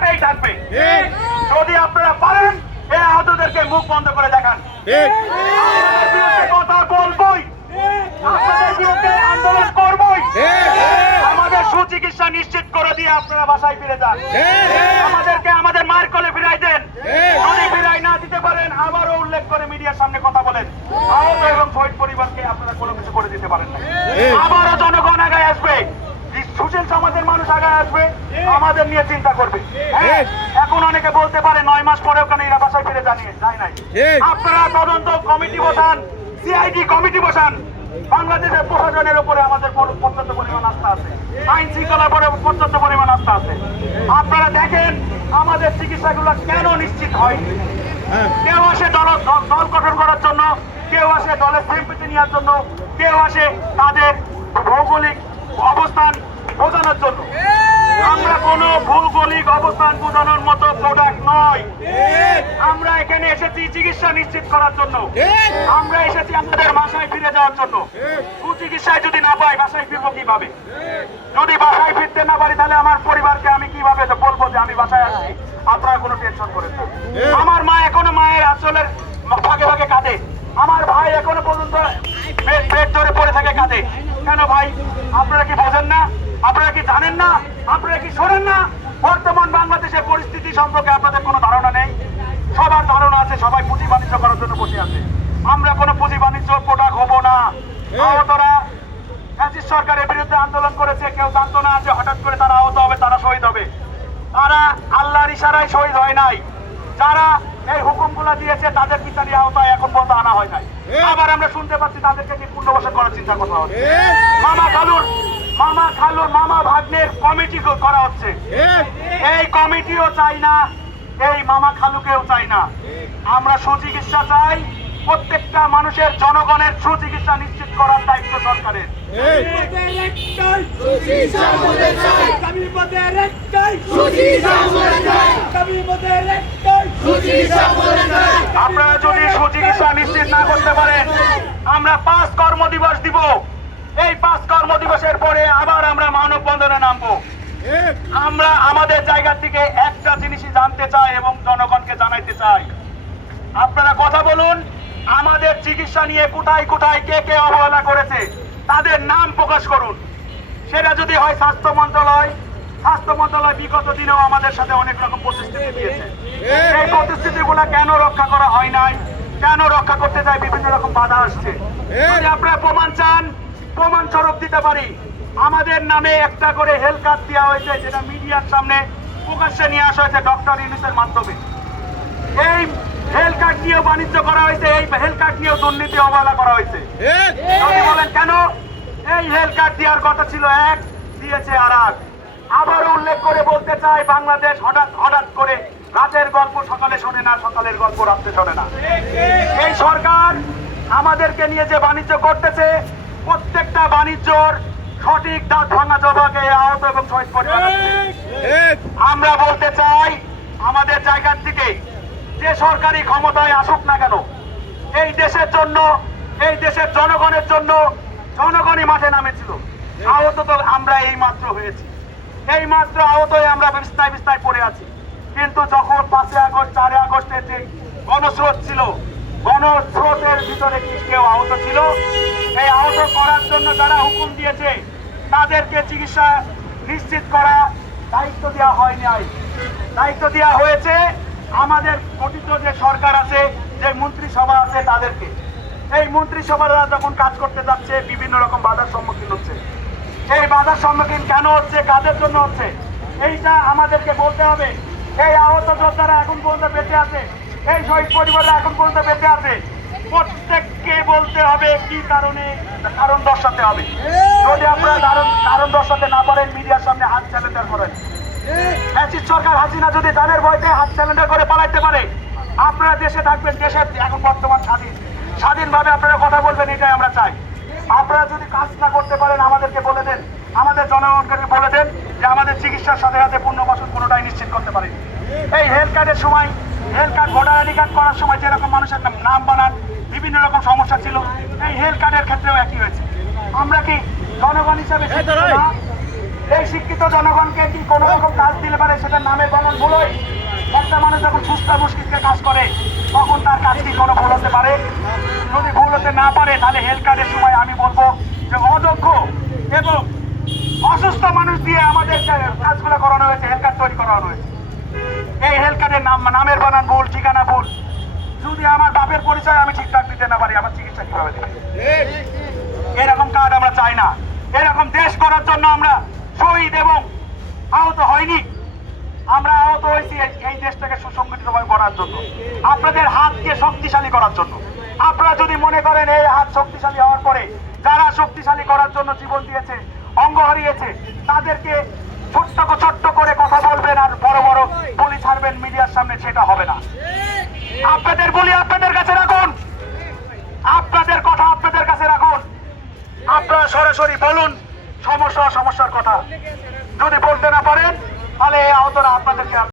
মাঠেই থাকবে। যদি আপনারা পারেন এই আহতদেরকে মুখ বন্ধ করে দেখান। আপনাদের বিরুদ্ধে কথা বলবই, আপনাদের বিরুদ্ধে আন্দোলন করবই। আমাদের সুচিকিৎসা নিশ্চিত করে দিয়ে আপনারা বাসায় ফিরে যান। আমাদেরকে আমাদের মায়ের কোলে ফিরাই দেন। যদি ফিরাই না দিতে পারেন আবারও উল্লেখ করে মিডিয়ার সামনে কথা বলেন আহত এবং শহীদ পরিবারকে আপনারা কোনো কিছু করে দিতে পারেন না। আবারও জনগণ আগায় আসবে, সুশীল সমাজের মানুষ আগায় আসবে, আমাদের নিয়ে চিন্তা করবে। এখন অনেকে বলতে পারে 9 মাস পরেও কেন এরা বাসায় ফিরে যায় নাই। আপনারা তদন্ত কমিটি বসান, সিআইডি কমিটি বসান। বাংলাদেশের প্রশাসনের উপরে আমাদের পর্যাপ্ত পরিমাণ আস্থা আছে, আইন শৃঙ্খলার উপরে পর্যাপ্ত পরিমাণ আস্থা আছে। আপনারা দেখেন আমাদের চিকিৎসাগুলো কেন নিশ্চিত হয়নি। কেউ আসে দল গঠন করার জন্য, কেউ আসে দলের সিম্পেথি নেওয়ার জন্য, কেউ আসে তাদের ভৌগোলিক অবস্থান বোঝানোর জন্য। আমরা কোনো ভৌগোলিক অবস্থান বোঝানোর মতো প্রোডাক্ট নয়। আমরা এখানে এসেছি চিকিৎসা নিশ্চিত করার জন্য। আমরা এসেছি আমাদের বাসায় ফিরে যাওয়ার জন্য। সুচিকিৎসায় যদি না পাই বাসায় ফিরবো কিভাবে? যদি বাসায় ফিরতে না পারি তাহলে আমার পরিবারকে আমি কিভাবে বলবো যে আমি বাসায় আসছি, আপনারা কোনো টেনশন করেন না। আমার মা এখনো মায়ের আঁচলের ভাগে ভাগে কাঁদে। আমার ভাই এখনো পর্যন্ত পেট ধরে পড়ে থাকে কাঁদে। কেন ভাই? আপনারা কি বোঝেন না? আপনারা কি জানেন না? আপনারা কি শোনেন না? বর্তমান বাংলাদেশের পরিস্থিতি সম্পর্কে আপনাদের কোনো ধারণা নেই। সবার ধারণা আছে, সবাই পুঁজি বাণিজ্য করার জন্য বসে আছে। আমরা কোনো পুঁজি বাণিজ্য প্রোডাক্ট হবো না। আহতরা ফ্যাসিস্ট সরকারের বিরুদ্ধে আন্দোলন করেছে, কেউ জানতো না যে হঠাৎ করে তারা আহত হবে, তারা শহীদ হবে। তারা আল্লাহর ইশারায় শহীদ হয় নাই। যারা এই হুকুমগুলো দিয়েছে তাদের বিচারী আওতায় এখন পর্যন্ত আনা হয় নাই। আবার আমরা শুনতে পাচ্ছি তাদেরকে কি পুনর্বাসন করার চিন্তা করা হচ্ছে। মামা ভাগ্নের কমিটি করা হচ্ছে। এই কমিটিও চাই না, এই মামা খালুকেও চাই না। আমরা সুচিকিৎসা চাই। প্রত্যেকটা মানুষের জনগণের সুচিকিৎসা নিশ্চিত করার দায়িত্ব সরকারের। আপনারা যদি সুচিকিৎসা নিশ্চিত না করতে পারেন আমরা 5 কর্মদিবস দিব। এই 5 কর্মদিবসের পরে আবার আমরা মানববন্ধনে নামবো। আমরা আমাদের জায়গা থেকে একটা জিনিসই জানতে চাই এবং জনগণকে জানাইতে চাই, আপনারা কথা বলুন। আমাদের চিকিৎসা নিয়ে কোথায় কোথায় কে কে অবহেলা করেছে তাদের নাম প্রকাশ করুন। সেটা যদি হয় স্বাস্থ্য মন্ত্রণালয় বিগত দিনেও আমাদের সাথে অনেক রকম প্রতিশ্রুতি দিয়েছে। এই প্রতিশ্রুতিগুলো কেন রক্ষা করা হয় নাই, কেন রক্ষা করতে যায় বিভিন্ন রকম বাধা আসছে। যদি আপনারা প্রমাণ চান, প্রমাণ স্বরূপ দিতে পারি। আমাদের নামে একটা করে হেলথ কার্ড দেওয়া হয়েছে, যেটা মিডিয়ার সামনে প্রকাশ্যে নিয়ে আসা হয়েছে ডক্টর ইউনূসের মাধ্যমে। এই হেলথ কার্ড নিয়েও বাণিজ্য করা হয়েছে, এই হেলথ কার্ড নিয়েও দুর্নীতি অবহেলা করা হয়েছে। যদি বলেন কেন, এই হেলথ কার্ড দেওয়ার কথা ছিল এক, দিয়েছে আর এক। আবারও উল্লেখ করে বলতে চাই, বাংলাদেশ হঠাৎ করে রাতের গল্প সকালে শোনে না, সকালের গল্প রাত্রে শোনে না। এই সরকার আমাদেরকে নিয়ে যে বাণিজ্য করতেছে, প্রত্যেকটা বাণিজ্যর সঠিক দাঁত ভাঙা জবাবে আহত এবং শহীদ পরিবার। আমরা বলতে চাই আমাদের জায়গার থেকে যে সরকারি ক্ষমতায় আসুক না কেন, এই দেশের জন্য, এই দেশের জনগণের জন্য জনগণই মাঠে নামেছিল। আহত তো আমরা এই মাত্র হয়েছি, এই মাত্র আহত হয়ে আমরা বিস্তায় পড়ে আছি। কিন্তু যখন 5 আগস্ট 4 আগস্টের যে গণস্রোত ছিল, গণস্রোতের ভিতরে কি কেউ আহত ছিল? এই আহত করার জন্য যারা হুকুম দিয়েছে তাদেরকে চিকিৎসা নিশ্চিত করা দায়িত্ব দেওয়া হয় নাই। দায়িত্ব দেওয়া হয়েছে আমাদের গঠিত যে সরকার আছে, যে মন্ত্রিসভা আছে তাদেরকে। এই মন্ত্রিসভারা যখন কাজ করতে যাচ্ছে বিভিন্ন রকম বাধার সম্মুখীন হচ্ছে। এই বাধার সম্মুখীন কেন হচ্ছে, কাদের জন্য হচ্ছে, এইটা আমাদেরকে বলতে হবে। এই আহত যোদ্ধারা এখন পর্যন্ত বেঁচে আছে, এই শহীদ পরিবাররা এখন পর্যন্ত বেঁচে আছে, প্রত্যেককে বলতে হবে কি কারণে, কারণ দর্শাতে হবে। যদি আপনারা কারণ দর্শাতে না পারেন, মিডিয়ার সামনে হাত চ্যালেঞ্জার করেন। ফ্যাসিস্ট সরকার হাসিনা যদি তাদের ভয়তে হাত চ্যালেঞ্জার করে পালাইতে পারে, আপনারা দেশে থাকবেন, দেশের এখন বর্তমান স্বাধীনভাবে আপনারা কথা বলবেন, এটাই আমরা চাই। আপনারা যদি কাজ না করতে পারেন আমাদেরকে বলে দেন, আমাদের জনগণকে বলে দেন যে আমাদের চিকিৎসার সাথে সাথে পুনর্বাসন কোনোটাই নিশ্চিত করতে পারেন। এই হেলথ কার্ডের সময়, health card voter ID card করার সময় যেরকম মানুষের নাম বানান বিভিন্ন রকম সমস্যা ছিল, এই হেলথ কার্ডের ক্ষেত্রেও একই হয়েছে। আমরা কি জনগণ হিসাবে শিক্ষিত না? এই শিক্ষিত জনগণকে কি কোনো রকম কাজ দিলে পারে সেটার নামে বানান ভুল হয়? একটা মানুষ যখন সুস্থ মুশকিলকে কাজ করে তখন তার কাজ কি কোনো ভুল হতে পারে? যদি ভুল হতে না পারে তাহলে হেলথ কার্ডের সময় আমি বলবো যে অযোগ্য এবং অসুস্থ মানুষ দিয়ে আমাদের যে কাজগুলো করানো হয়েছে, হেলথ কার্ড তৈরি করানো হয়েছে। এই হেলথ কার্ডের নামের বানান ভুল, ঠিকানা ভুল। যদি আমার বাপের পরিচয় আমি ঠিকঠাক দিতে না পারি, আমার চিকিৎসা কিভাবে দেবে? এরকম কার্ড আমরা চাই না। এরকম দেশ করার জন্য আমরা শহীদ এবং আহত হয়নি, আমরা আহত হয়েছি এই দেশটাকে সুসংগঠিতভাবে করার জন্য, আপনাদের হাতকে শক্তিশালী করার জন্য। আপনারা যদি মনে করেন এই হাত শক্তিশালী হওয়ার পরে যারা শক্তিশালী করার জন্য জীবন দিয়েছে, অঙ্গ হারিয়েছে, তাদেরকে ছোট্ট করে কথা বলবেন আর বড় বড় বলি ছাড়বেন মিডিয়ার সামনে, সেটা হবে না। আপনাদের বলি আপনাদের কাছে রাখুন, আপনাদের কথা আপনাদের কাছে রাখুন। আপনারা সরাসরি বলুন সমস্যার কথা। যদি বলতে না পারেন তাহলে এই আহতরা আপনাদেরকে